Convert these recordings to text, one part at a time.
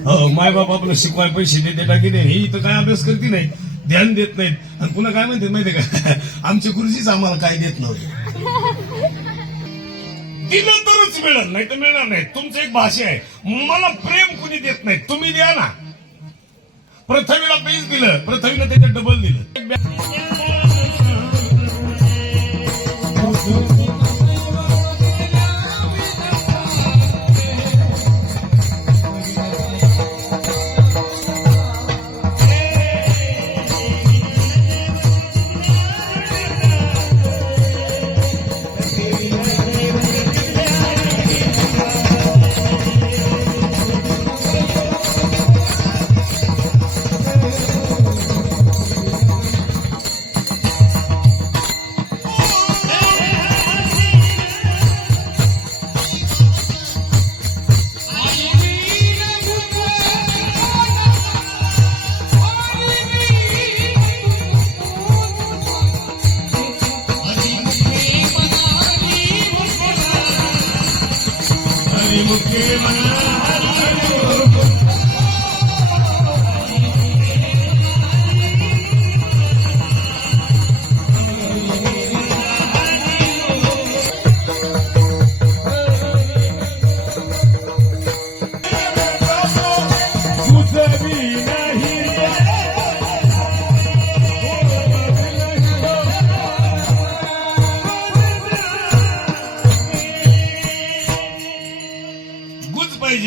हो, मायबाप आपलं शिकवाय पैसे देते टाकी नाही, ही तर काय अभ्यास करते नाही, ध्यान देत नाहीत. आणि पुन्हा काय म्हणते माहितीये का, आमचे गुरुजीच आम्हाला काय देत नव्हते. दिलं तरच मिळेल, नाही तर मिळणार नाही. तुमचं एक भाषा आहे, मला प्रेम कुणी देत नाही, तुम्ही द्या ना. पृथ्वीला पेज दिलं, पृथ्वीला त्याच्यात डबल दिलं.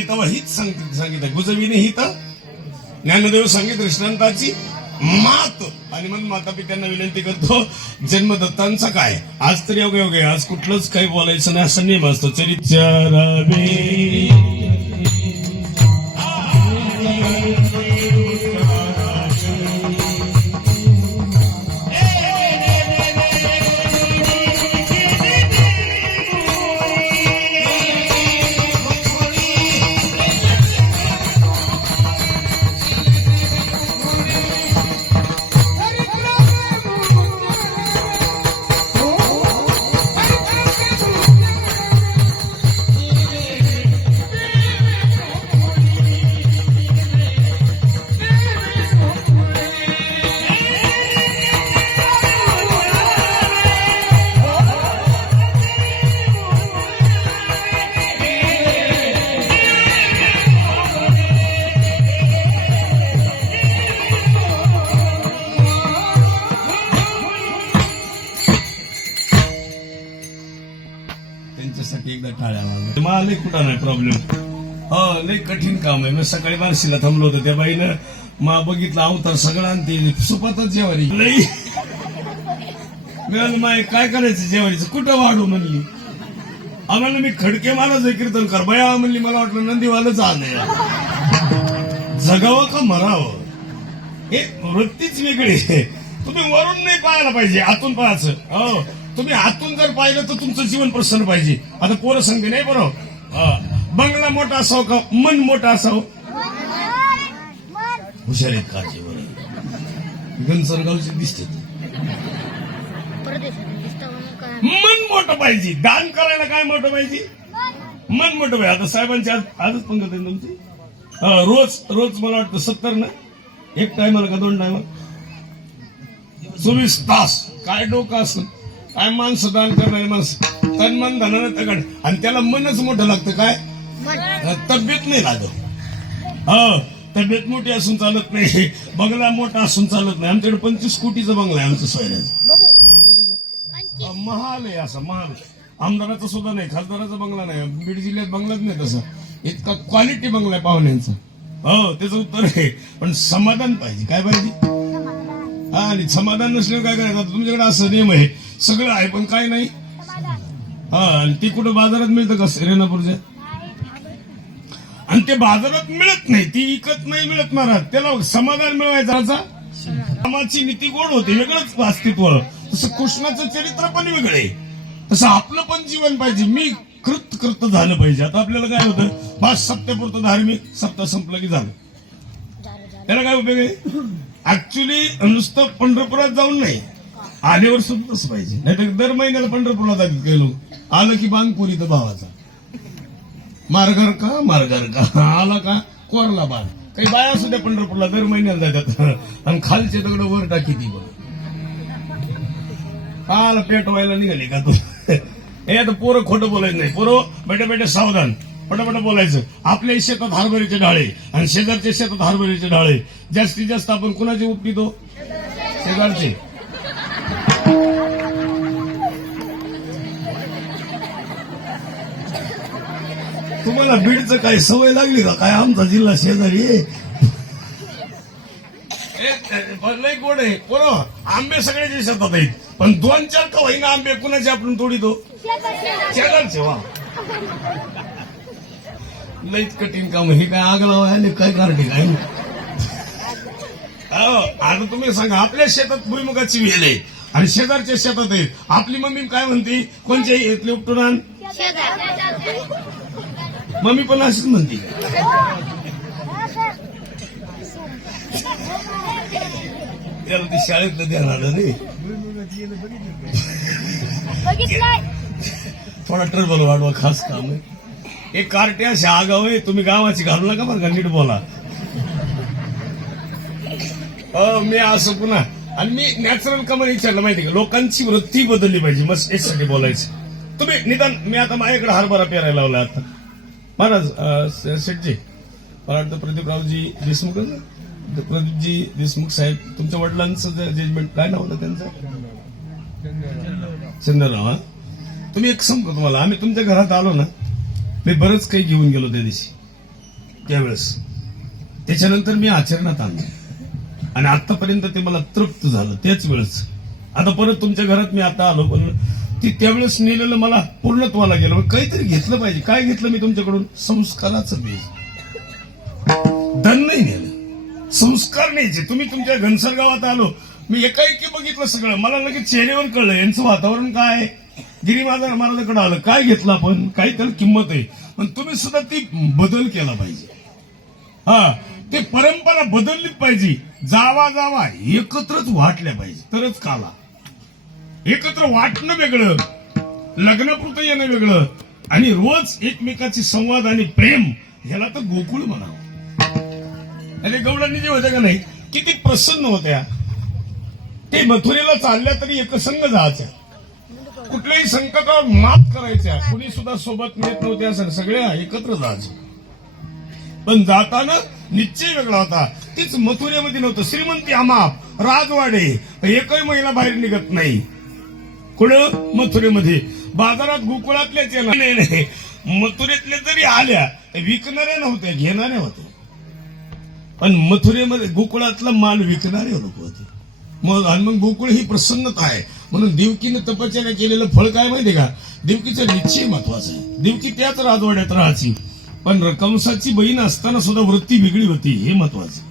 तेव्हा हीच सांगितलं गुजविने ही तर ज्ञानदेव सांगित कृष्णांताची मात. आणि म्हणून माता पित्यांना विनंती करतो, जन्मदत्तांचा काय आज तरी योग्य आज कुठलंच काही बोलायचं नाही असा नियम असतो. चरित्रावे एकदा टाळ्या मारल्या. मला लई कुठं नाही प्रॉब्लेम. हो, लई कठीण काम आहे. मी सकाळी बारशीला थांबलो होतो, त्या बाईनं मा बघितलं अवतार सगळा आणि ते सुपातच जेवारी लई मिळाली. माय काय करायचं जेवारीचं, कुठं वाढू म्हणली. आम्हाला मी खडके महाराज कीर्तन कर बया म्हणली. मला वाटलं नंदीवालच आलंय. जगावं का मरावं हे वृत्तीच वेगळी. तुम्ही वरून नाही पाहायला पाहिजे, आतून पाहायचं. हो, तुम्ही आतून जर पाहिलं तर तुमचं जीवन प्रसन्न पाहिजे. आता पोरं सांगते नाही बरोबर, बंगला मोठा असावं का मन मोठा असावं. हुशार आहेत काची बरोबर, गणसरगावचे दिसते. मन मोठं पाहिजे. दान करायला काय मोठं पाहिजे, मन मोठं पाहिजे. आता साहेबांची आजच पंगत आहे तुमची. रोज रोज मला वाटतं 70 ना, एक टायमाला का 2 टायमाला 24 तास. काय डोकं असं, काय माणसं दान करणारे माणसं, तन मन धनानं तगड. आणि त्याला मनच मोठं लागतं. काय तब्येत नाही लागत. हो, तब्येत मोठी असून चालत नाही, बंगला मोठा असून चालत नाही. आमच्याकडे 25 कोटीचा बंगला आहे आमचं सोयऱ्याचा. महाल आहे, असा महाल. आमदाराचा सुद्धा नाही, खासदाराचा बंगला नाही, बीड जिल्ह्यात बंगलाच नाही तसा. इतका क्वालिटी बंगला आहे पाहुण्यांचा. हो, त्याचं उत्तर आहे. पण समाधान पाहिजे. काय पाहिजे, हा. आणि समाधान नसल्यावर काय करायचं. तुमच्याकडे असं नियम आहे, सगळं आहे पण काय नाही. हा, आणि ती कुठं बाजारात मिळतं का रेणापूरच्या, आणि ते बाजारात मिळत नाही, ती विकत नाही मिळत महाराज. त्याला समाधान मिळवायचा. रामाची नीती गोड होते, वेगळंच अस्तित्व. तसं कृष्णाचं चरित्र पण वेगळं आहे. तसं आपलं पण जीवन पाहिजे. मी कृत झालं पाहिजे. आता आपल्याला काय होतं, 5 सप्त्यापुरतं धार्मिक, सप्ताह संपलं की झालं. त्याला काय उपयोग आहे. ऍक्च्युली नुसतं पंढरपुरात जाऊन नाही, आल्यावर सुद्धाच पाहिजे. नाहीतर दर महिन्याला पंढरपूरला जातात काही लोक. आलं की बांगपुरी तर भावाचा मार्गार का आला का कोरला बाण. काही बाया सुद्धा पंढरपूरला दर महिन्याला जातात आणि खालचे दगड वर टाकी ती बघ. काल पेट व्हायला निघाली का तू? हे आता पोरं खोटं बोलायचं नाही. पोरं बेटे बेटे सावधान, पटापट बोलायचं. आपल्या शेतात हरभऱ्याचे डाळे आणि शेजारच्या शेतात हरभऱ्याचे डाळे. जास्तीत जास्त आपण कुणाचे उपटितो? शेजारचे. तुम्हाला बीडचं काय सवय लागली का काय? आमचा जिल्हा शेजारी आहे. लय गोड आहे पोरं. आंबे सगळ्याच्या शेतात आहेत, पण 2-4 का होईना आंबे कुणाचे आपण तोडीतो? शेजारचे. वा, लईच कठीण काम. हे काय आग लावाय काय कारटी काय? आता तुम्ही सांगा, आपल्या शेतात भुईमुगाची वेल आहे आणि शेजारच्या शेतात आहे. आपली मम्मी काय म्हणते? कोणच्या येतले उपटून आण. मम्मी पण अशीच म्हणते. त्याला ती शाळेतलं ध्यान आलं रे. थोडा ट्रबल वाढवा, खास काम आहे. एक कार्ट्या अशा आगाव आहे, तुम्ही गावाची घालू नका बरं का, नीट बोला. मी असं पुन्हा आणि मी नॅचरल कमर विचारलं माहिती का, लोकांची वृत्ती बदलली पाहिजे. मस्त याच्यासाठी बोलायचं. तुम्ही निदान, मी आता माझ्याकडे हरभरा पेरायला लावला आता. महाराज शेटजी, मला वाटतं प्रदीपरावजी देशमुख, प्रदीपजी देशमुख साहेब, तुमच्या वडिलांचं जजमेंट काय नाव होतं त्यांचं? चंद्रराव. हा, तुम्ही एक सांगतो तुम्हाला, आम्ही तुमच्या घरात आलो ना, मी बरंच काही घेऊन गेलो त्या दिवशी, त्यावेळेस. त्याच्यानंतर मी आचरणात आणलं आणि आतापर्यंत ते मला तृप्त झालं त्याच वेळेस. आता परत तुमच्या घरात मी आता आलो, पण ती त्यावेळेस नेलेलं मला पूर्णत्वाला गेलं. काहीतरी घेतलं पाहिजे. काय घेतलं मी तुमच्याकडून? संस्काराचं बीज. धन नाही नेलं, संस्कार न्यायचे. तुम्ही तुमच्या घनसर गावात आलो, मी एकाएकी बघितलं सगळं. मला लगेच चेहऱ्यावर कळलं यांचं वातावरण काय आहे. गिरी महाराजांकडे आलं, काय घेतलं आपण, काय त्याला किंमत आहे. पण तुम्ही सुद्धा ती बदल केला पाहिजे. हा, ते परंपरा बदललीच पाहिजे. जावा जावा एकत्रच वाटल्या पाहिजे, तरच काला. एकत्र वाटणं वेगळं, लग्नापुरतं येणं वेगळं, आणि रोज एकमेकाची संवाद आणि प्रेम, ह्याला तर गोकुळ म्हणावं. आणि गवळणी जे होत्या का नाही, किती प्रसन्न होत्या. ते मथुरेला चालल्या तरी एकसंग जायच्या, कुठल्याही संकटावर मात करायच्या. कुणी सुद्धा सोबत नेत नव्हत्या, सगळ्या एकत्र जायच्या. पण जाताना निश्चय वेगळा होता. तीच मथुरेमध्ये नव्हतं. श्रीमंती अमाप, राजवाडे, एकही महिला बाहेर निघत नाही. कुठं? मथुरेमध्ये. बाजारात गोकुळातल्याच नाही, मथुरेतल्या जरी आल्या विकणाऱ्या नव्हत्या, घेणाऱ्या होत्या. पण मथुरेमध्ये गोकुळातला माल विकणारे लोक होते. मग गोकुळ ही प्रसन्नता आहे. म्हणून देवकीनं तपश्चर्या केलेलं फळ काय माहितीये का? देवकीचा निश्चय महत्वाचा आहे. देवकी त्याच राजवाड्यात राहायची, पण कंसाची बहीण असताना सुद्धा वृत्ती वेगळी होती, हे महत्वाचं.